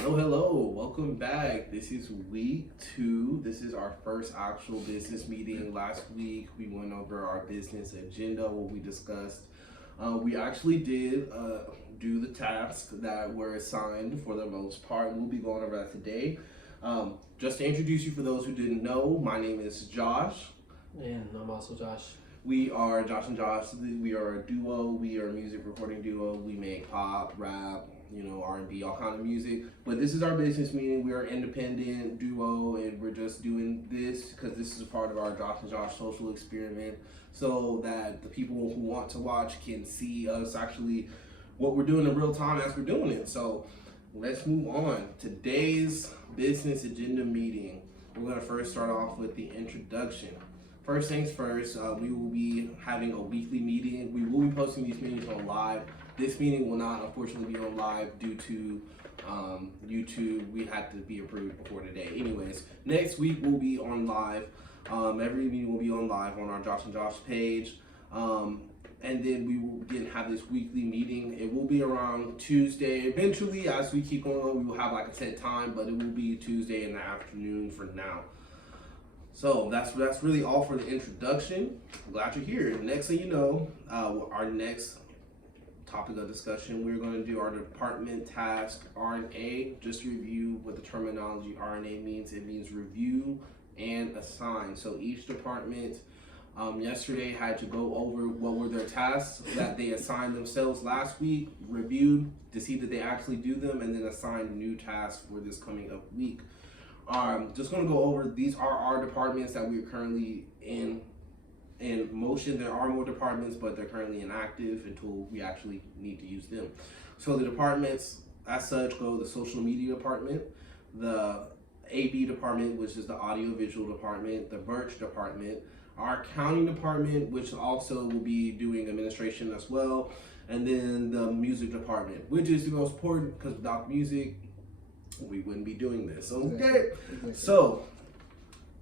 Hello. Welcome back. This is week 2. This is our first actual business meeting. Last week, we went over our business agenda, what we discussed. We actually did do the tasks that were assigned for the most part. We'll be going over that today. Just to introduce you for those who didn't know, my name is Josh. And I'm also Josh. We are Josh and Josh. We are a duo. We are a music recording duo. We make pop, rap, R&B, all kind of music. But this is our business meeting. We are an independent duo, and we're just doing this because this is a part of our Josh and Josh social experiment, so that the people who want to watch can see us actually what we're doing in real time as we're doing it. So let's move on. Today's business agenda meeting, we're going to first start off with the introduction. First things first, we will be having a weekly meeting. We will be posting these meetings on live. This meeting will not, unfortunately, be on live due to YouTube. We had to be approved before today. Anyways, next week we'll be on live. Every meeting will be on live on our Josh and Josh page. And then we will again have this weekly meeting. It will be around Tuesday. Eventually, as we keep going, we will have like a set time, but it will be Tuesday in the afternoon for now. So that's really all for the introduction. I'm glad you're here. Next thing you know, our next topic of discussion, we're going to do our department task RNA. Just to review what the terminology RNA means. It means review and assign. So each department yesterday had to go over what were their tasks that they assigned themselves last week, reviewed to see that they actually do them, and then assigned new tasks for this coming up week. Just going to go over, these are our departments that we're currently in motion. There are more departments, but they're currently inactive until we actually need to use them. So the departments as such go the social media department, the AB department, which is the audio visual department, the merch department, our accounting department, which also will be doing administration as well, and then the music department, which is the most important because without music, we wouldn't be doing this. Okay. So,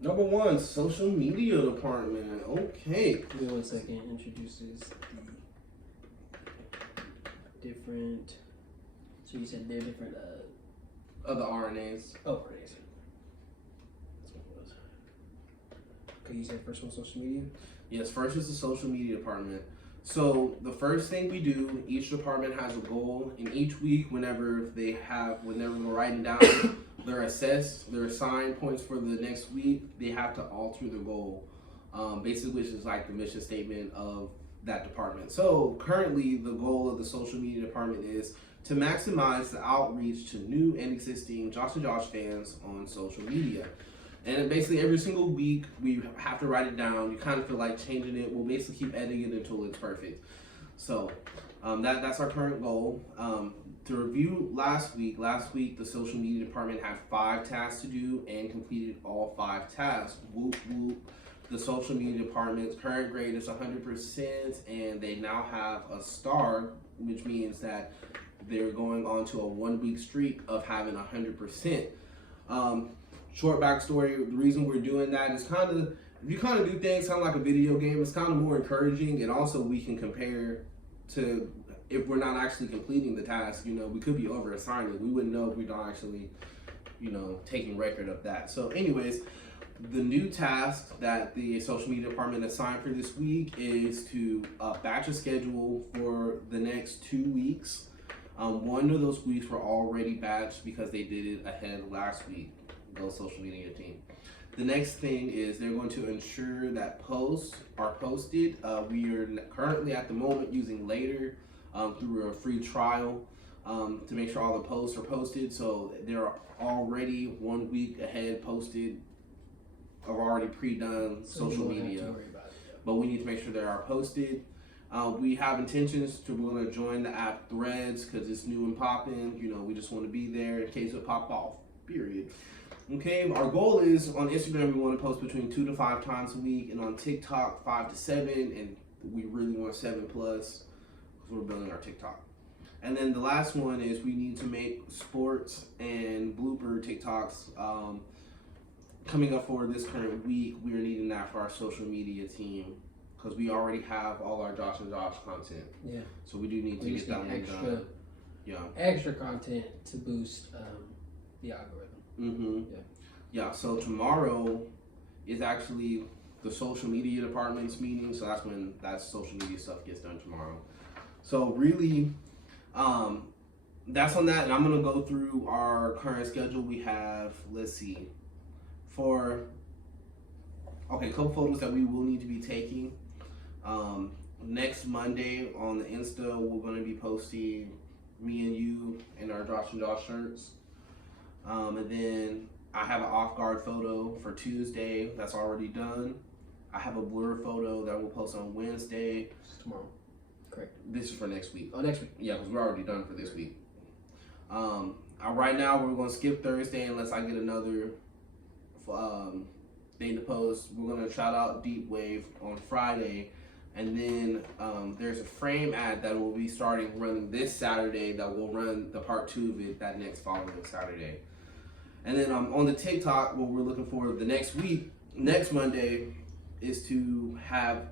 number one, social media department. Okay. Give me 1 second. Introduces the different. So you said they're different. Of the RNAs. Oh, RNAs. Okay, you said first one, social media. Yes, first is the social media department. So the first thing we do, each department has a goal, and each week, whenever we're writing down their assigned points for the next week, they have to alter the goal, basically, which is like the mission statement of that department. So currently, the goal of the social media department is to maximize the outreach to new and existing Josh and Josh fans on social media. And basically every single week we have to write it down. You kind of feel like changing it. We'll basically keep editing it until it's perfect. So that's our current goal. To review last week the social media department had 5 tasks to do and completed all 5 tasks. Whoop whoop. The social media department's current grade is 100%, and they now have a star, which means that they're going on to a 1-week streak of having 100%. Short backstory, the reason we're doing that is if you kind of do things kind of like a video game, it's kind of more encouraging, and also we can compare to if we're not actually completing the task, we could be over assigning. We wouldn't know if we're not actually, taking record of that. So anyways, the new task that the social media department assigned for this week is to batch a schedule for the next 2 weeks. One of those weeks were already batched because they did it ahead of last week. Go social media team. The next thing is they're going to ensure that posts are posted. We are currently at the moment using Later through a free trial to make sure all the posts are posted. So they're already 1 week ahead posted of already pre-done social media. But we need to make sure they are posted. We have intentions to we're going to join the app Threads because it's new and popping. We just want to be there in case it pop off. Period. Okay, our goal is on Instagram we want to post between 2 to 5 times a week, and on TikTok 5 to 7, and we really want 7+ because we're building our TikTok. And then the last one is we need to make sports and blooper TikToks coming up for this current week. We are needing that for our social media team because we already have all our Josh and Josh content. Yeah. So we do need to get that one done. Yeah. Extra content to boost the algorithm. Mm-hmm. Yeah. So tomorrow is actually the social media department's meeting. So that's when that social media stuff gets done tomorrow. So really, that's on that. And I'm gonna go through our current schedule. We have, let's see, a couple photos that we will need to be taking. Next Monday on the Insta, we're going to be posting me and you in our Josh and Josh shirts. And then I have an off guard photo for Tuesday that's already done. I have a blur photo that we'll post on Wednesday. Tomorrow. Correct. This is for next week. Oh, next week. Yeah, because we're already done for this week. Right now, we're going to skip Thursday unless I get another thing to post. We're going to shout out Deep Wave on Friday. And then there's a frame ad that will be starting running this Saturday that will run the part 2 of it that next following Saturday. And then on the TikTok, what we're looking for the next week, next Monday, is to have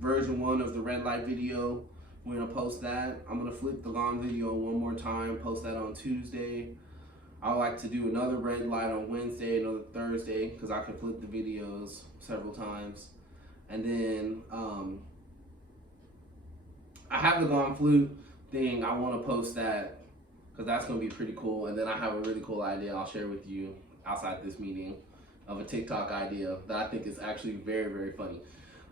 version 1 of the red light video. We're going to post that. I'm going to flip the long video one more time, post that on Tuesday. I would like to do another red light on Wednesday, another Thursday, because I can flip the videos several times. And then I have the Gone Flute thing. I want to post that because that's going to be pretty cool. And then I have a really cool idea I'll share with you outside this meeting of a TikTok idea that I think is actually very, very funny.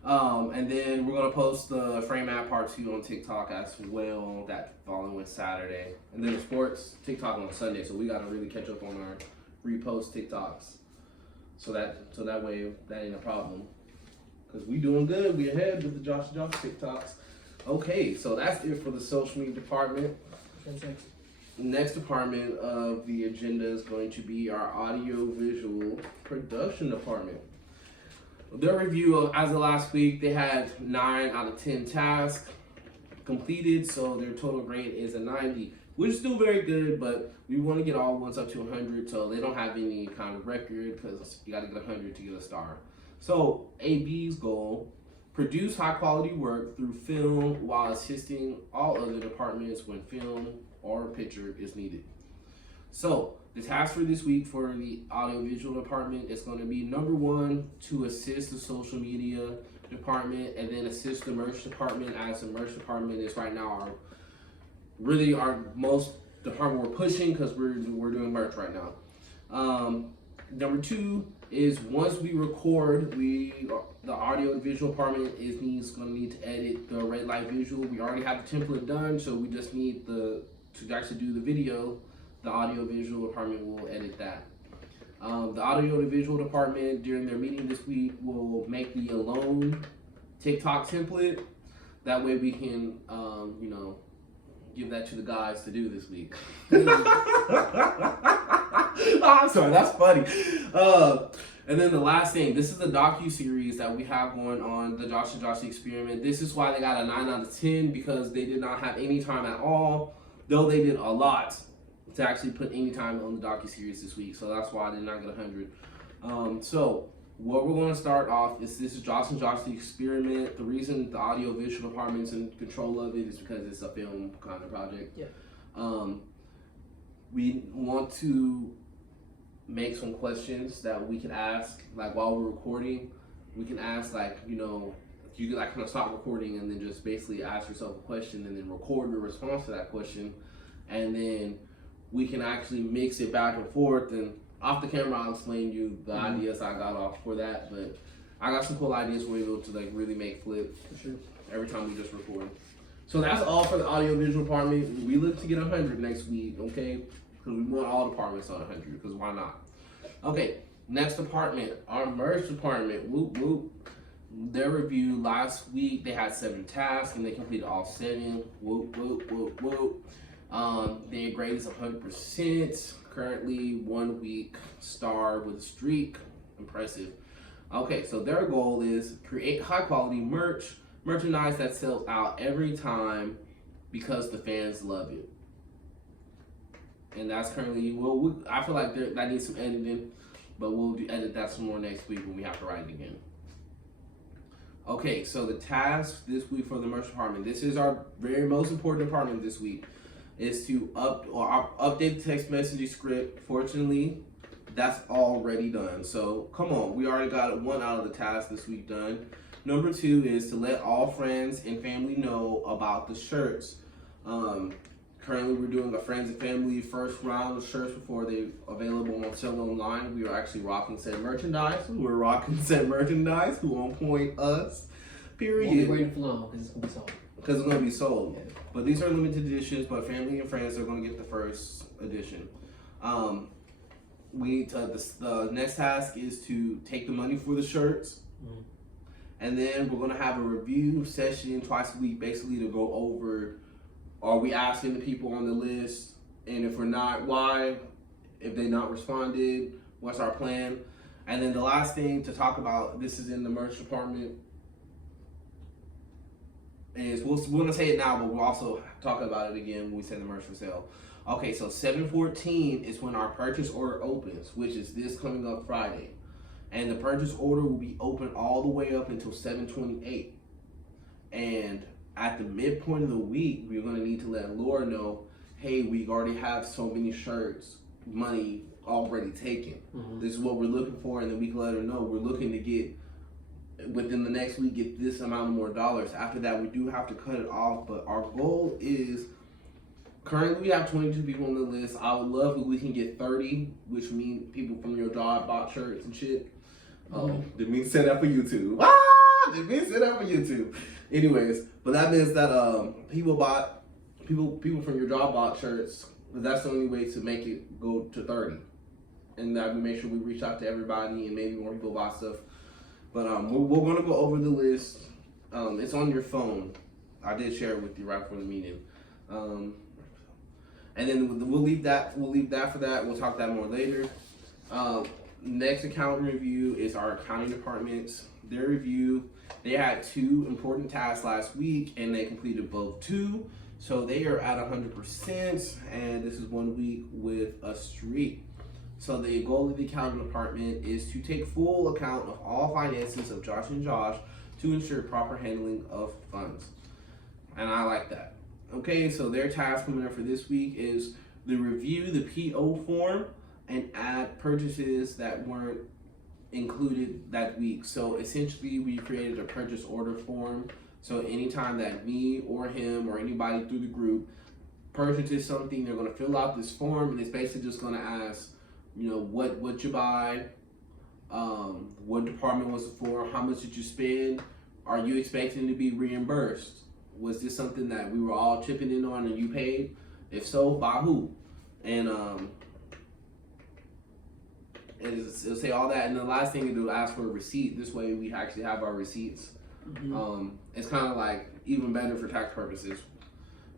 And then we're going to post the frame ad part 2 on TikTok as well that following Saturday. And then the sports TikTok on Sunday. So we got to really catch up on our repost TikToks. So that way that ain't a problem. Because we doing good. We ahead with the Josh TikToks. Okay, so that's it for the social media department. Next department of the agenda is going to be our audio visual production department. Their review as of last week, they had 9 out of 10 tasks completed, so their total grade is a 90, which is still very good, but we want to get all ones up to 100, so they don't have any kind of record because you got to get 100 to get a star. So AB's goal: produce high quality work through film while assisting all other departments when film or picture is needed. So the task for this week for the audiovisual department is going to be number 1, to assist the social media department and then assist the merch department, as the merch department is right now our most department we're pushing because we're doing merch right now. Number 2 is once we record, the audio and visual department is going to need to edit the red light visual. We already have the template done, so we just need to actually do the video. The audio visual department will edit that. The audio and visual department during their meeting this week will make the alone TikTok template. That way we can, give that to the guys to do this week. I'm sorry, that's funny. And then the last thing, this is the docu-series that we have going on, the Josh and Josh Experiment. This is why they got a 9 out of 10, because they did not have any time at all, though they did a lot to actually put any time on the docu-series this week. So that's why I did not get 100. So what we're going to start off is this is Josh and Josh the Experiment. The reason the audio visual department's in control of it is because it's a film kind of project. Yeah. We want to make some questions that we can ask, like while we're recording. We can ask, like, you can like kind of stop recording and then just basically ask yourself a question and then record your response to that question, and then we can actually mix it back and forth. And off the camera, I'll explain you the ideas I got off for that. But I got some cool ideas we're able to like really make flip every time we just record. So that's all for the audio visual department. We look to get 100 next week, okay? Because we want all departments on 100. Because why not? Okay, next department, our merch department. Whoop whoop. Their review last week, they had 7 tasks and they completed all 7. Whoop whoop whoop whoop. Their grade is 100%. Currently 1 week star with a streak. Impressive. Okay, so their goal is create high quality merchandise that sells out every time because the fans love it. And that's currently, I feel like that needs some editing, but we'll edit that some more next week when we have to write it again. Okay, so the task this week for the merch department, this is our very most important department this week, is to update the text messaging script. Fortunately, that's already done. So come on, we already got one out of the task this week done. Number 2 is to let all friends and family know about the shirts. Currently, we're doing a friends and family first round of shirts before they're available on sale online. We are actually rocking said merchandise. We're rocking said merchandise. Who on point us? Period. Won't be waiting for long because it's gonna be sold. Because it's gonna be sold. Yeah. But these are limited editions. But family and friends are gonna get the first edition. We need to. The next task is to take the money for the shirts. Mm-hmm. And then we're gonna have a review session twice a week, basically to go over, are we asking the people on the list, and if we're not, why? If they not responded, what's our plan? And then the last thing to talk about, this is in the merch department, is we're gonna say it now, but we'll also talk about it again when we say the merch for sale. Okay, so 7/14 is when our purchase order opens, which is this coming up Friday. And the purchase order will be open all the way up until 7/28. And at the midpoint of the week, we're gonna need to let Laura know, hey, we already have so many shirts, money already taken. Mm-hmm. This is what we're looking for, and then we can let her know we're looking to get, within the next week, get this amount of more dollars. After that, we do have to cut it off, but our goal is, currently we have 22 people on the list. I would love if we can get 30, which means people from your job bought shirts and shit. Didn't mean to say that for YouTube. Didn't mean to say that for YouTube. Anyways, but that means that people from your job bought shirts. But that's the only way to make it go to 30, and that we make sure we reach out to everybody and maybe more people buy stuff. But we're gonna go over the list. It's on your phone. I did share it with you right before the meeting. And then we'll leave that for that. We'll talk that more later. Next accounting review is our accounting department's their review. They had 2 important tasks last week, and they completed both 2. So they are at 100%, and this is 1 week with a streak. So the goal of the accounting department is to take full account of all finances of Josh and Josh to ensure proper handling of funds. And I like that. Okay, so their task coming up for this week is to review the PO form and add purchases that weren't included that week. So essentially, we created a purchase order form. So anytime that me or him or anybody through the group purchases something, they're gonna fill out this form, and it's basically just gonna ask, what you buy, what department was it for, how much did you spend, are you expecting to be reimbursed? Was this something that we were all chipping in on and you paid? If so, by who? And it'll say all that, and the last thing it'll ask for a receipt. This way we actually have our receipts. Mm-hmm. It's kind of like even better for tax purposes.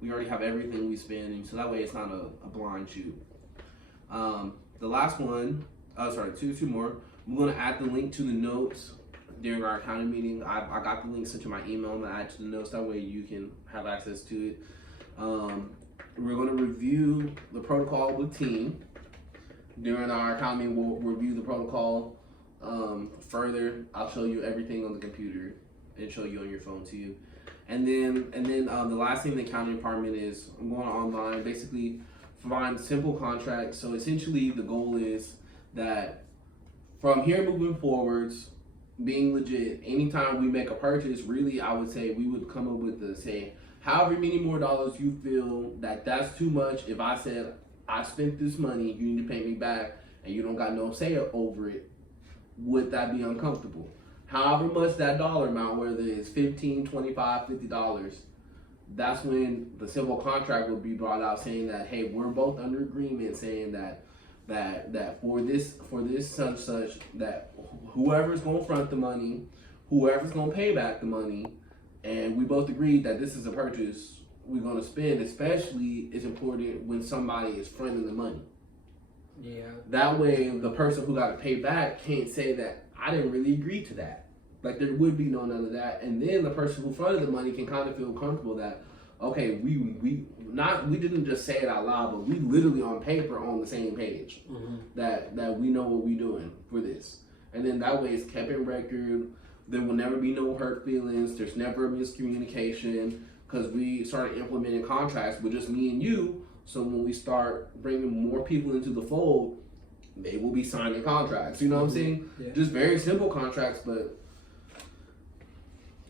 We already have everything we spend, so that way it's not a blind shoot. The last one, two more. We're gonna add the link to the notes during our accounting meeting. I got the link sent to my email. I'm gonna add to the notes, that way you can have access to it. We're gonna review the protocol with team. During our accounting meeting, we'll review the protocol further. I'll show you everything on the computer and show you on your phone too. And then the last thing in the accounting department is I'm going online, basically find simple contracts. So essentially the goal is that from here moving forwards, being legit, anytime we make a purchase, really I would say we would come up with however many more dollars you feel that's too much. If I said I spent this money, you need to pay me back, and you don't got no say over it, would that be uncomfortable? However much that dollar amount, whether it's $15, $25, $50, that's when the civil contract will be brought out saying that, hey, we're both under agreement saying that for this such, that whoever's gonna front the money, whoever's gonna pay back the money, and we both agreed that this is a purchase we're gonna spend. Especially it's important when somebody is fronting the money. Yeah. That way the person who got to pay back can't say that I didn't really agree to that. Like there would be none of that, and then the person who fronted the money can kind of feel comfortable that, okay, we didn't just say it out loud, but we literally on paper on the same page. Mm-hmm. that we know what we're doing for this, and then that way it's kept in record. There will never be no hurt feelings. There's never a miscommunication, because we started implementing contracts with just me and you So when we start bringing more people into the fold, they will be signing contracts. You know what I'm saying? Yeah. Just very simple contracts, but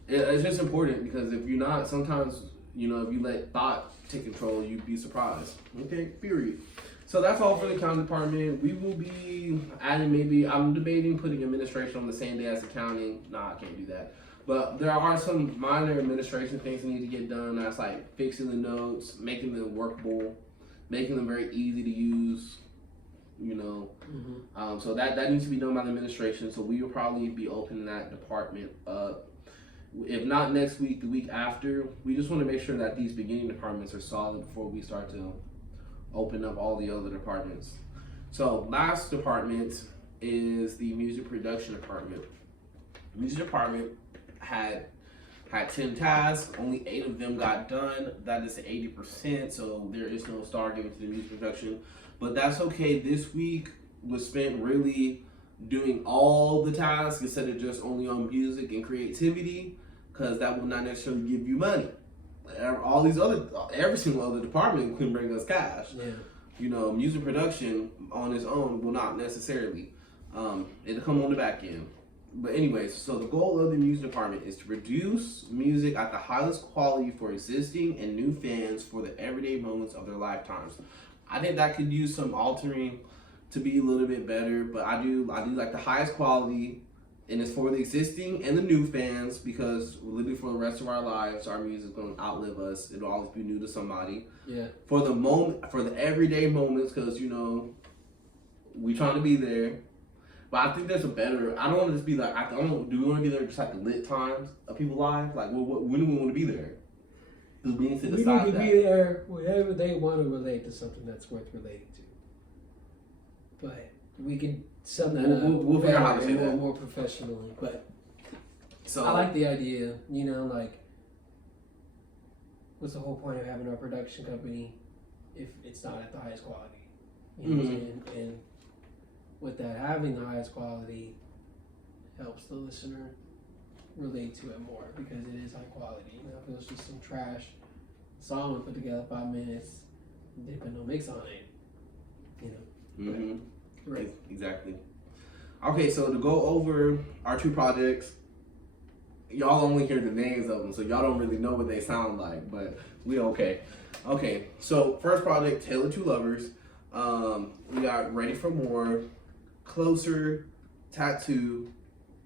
it's just important because if you're not, sometimes, you know, if you let thought take control, you'd be surprised. Okay, period. So that's all for the accounting department. We will be adding, maybe, I'm debating putting administration on the same day as accounting. Nah, I can't do that. But there are some minor administration things that need to get done. That's like fixing the notes, making them workable, making them very easy to use, you know. So that needs to be done by the administration. So we will probably be opening that department up. If not next week, the week after. We just want to make sure that these beginning departments are solid before we start to open up all the other departments. So last department is the music production department. Music department had 10 tasks, only 8 of them got done. That is 80%, so there is no star given to the music production. But that's okay. This week was spent really doing all the tasks instead of just only on music and creativity, because that will not necessarily give you money. Every single other department can bring us cash. Yeah. You know, music production on its own will not necessarily. It'll come on the back end. But anyways, so the goal of the music department is to produce music at the highest quality for existing and new fans for the everyday moments of their lifetimes. I think that could use some altering to be a little bit better, but I do like the highest quality, and it's for the existing and the new fans, because literally for the rest of our lives, our music is going to outlive us. It'll always be new to somebody. Yeah. For the moment, for the everyday moments, because, you know, we trying to be there. But I think there's a better, I don't want to just be like, do we want to be there just like the lit times of people's lives? Like, when do we want to be there? Because we need to decide that. We need to be there whenever they want to relate to something that's worth relating to. But we can sum that up. We'll figure out how to say that more professionally. But so I like the idea, you know, like, what's the whole point of having our production company if it's not at the highest quality? You know what I'm saying? And with that, having the highest quality helps the listener relate to it more because it is high quality. You know, if it was just some trash song we put together 5 minutes, they put no mix on it. You know. Right. Exactly. Okay, so to go over our 2 projects, y'all only hear the names of them, so y'all don't really know what they sound like, but we okay. Okay, so first project, Tailored to Lovers. We got Ready for More, Closer, Tattoo,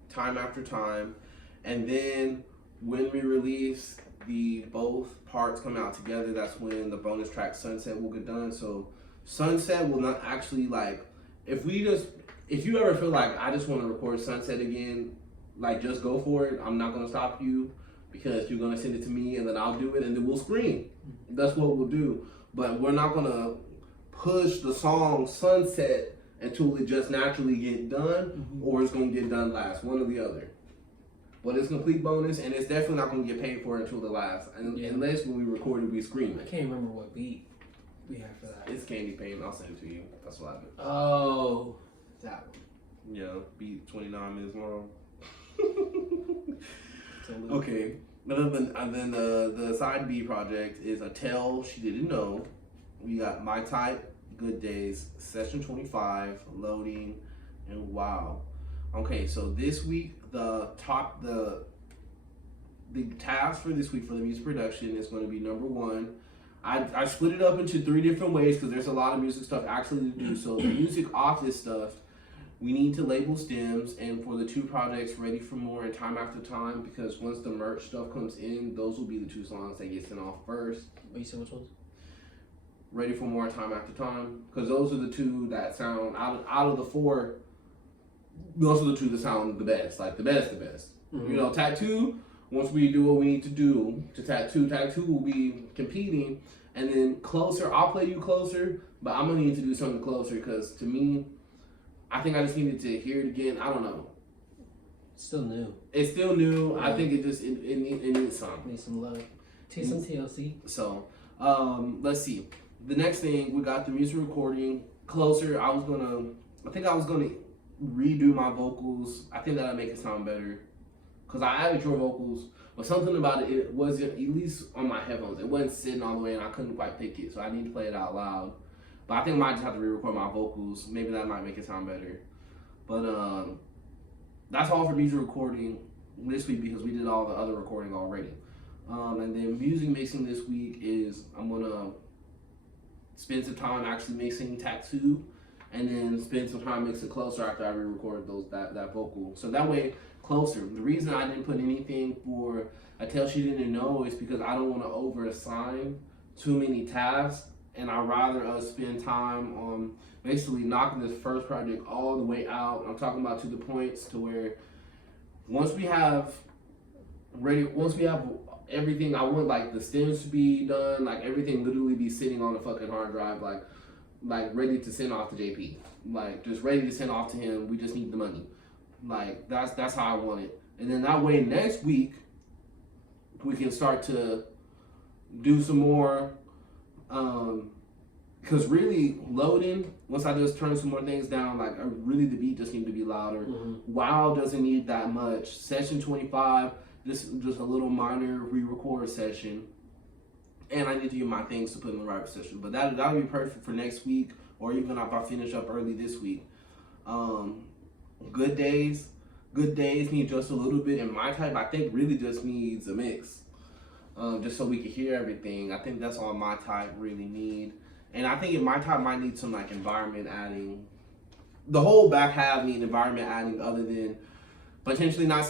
Time After Time, and then when we release the both parts come out together, that's when the bonus track Sunset will get done. So Sunset will not actually, like, if you ever feel like I just want to record Sunset again, like, just go for it. I'm not gonna stop you because you're gonna send it to me and then I'll do it and then we'll scream. That's what we'll do. But we're not gonna push the song Sunset until it just naturally get done, or it's gonna get done last, one or the other. But it's complete bonus, and it's definitely not gonna get paid for it until the last, unless when we record it, we scream I it. can't remember what beat we have for that. It's Candy Paint. I'll send it to you. That's what I meant. Oh, that one. Yeah, beat 29 minutes long. Totally. Okay. And then the side B project is A Tell She Didn't Know. We got My Type, Good Days, Session 25, Loading, and Wow. Okay, so this week the task for this week for the music production is going to be number 1. I split it up into 3 different ways because there's a lot of music stuff actually to do. So the music off this stuff, we need to label stems, and for the 2 projects, Ready for More and Time After Time, because once the merch stuff comes in, those will be the 2 songs that get sent off first. Wait, you said which ones? Ready for More and Time After Time, because those are the 2 that sound, out of the 4, those are the 2 that sound the best, like the best. You know, Tattoo, once we do what we need to do to Tattoo will be competing, and then Closer, I'll play you Closer, but I'm going to need to do something closer, because to me, I think I just needed to hear it again. I don't know. It's still new. It's still new. Yeah. I think it needs some. Need some love. Take some TLC. So, let's see. The next thing, we got the music recording. Closer, I think I was gonna redo my vocals. I think that'll make it sound better. because I added your vocals, but something about it, it wasn't, at least on my headphones, it wasn't sitting all the way and I couldn't quite pick it, so I need to play it out loud. But I think I might just have to re-record my vocals. Maybe that might make it sound better. But that's all for music recording this week because we did all the other recording already. And then music mixing this week is I'm gonna spend some time actually mixing Tattoo, and then spend some time mixing Closer after I re-record that vocal. So that way, Closer. The reason I didn't put anything for I Tell She Didn't Know is because I don't want to over-assign too many tasks, and I'd rather us spend time on basically knocking this first project all the way out. I'm talking about to the points to where once we have everything, I want like the stems to be done, like everything literally be sitting on the fucking hard drive, like ready to send off to JP, like just ready to send off to him. We just need the money. Like that's how I want it. And then that way next week we can start to do some more. Because really loading, once I just turn some more things down, like really the beat just needs to be louder. Wow doesn't need that much. Session 25, just a little minor re-record session. And I need to get my things to put in the right position. But that'll be perfect for next week, or even if I finish up early this week. Good days need just a little bit, and my type I think really just needs a mix. Just so we can hear everything. I think that's all my type really need. And I think my type might need some like environment adding. The whole back half need environment adding other than potentially not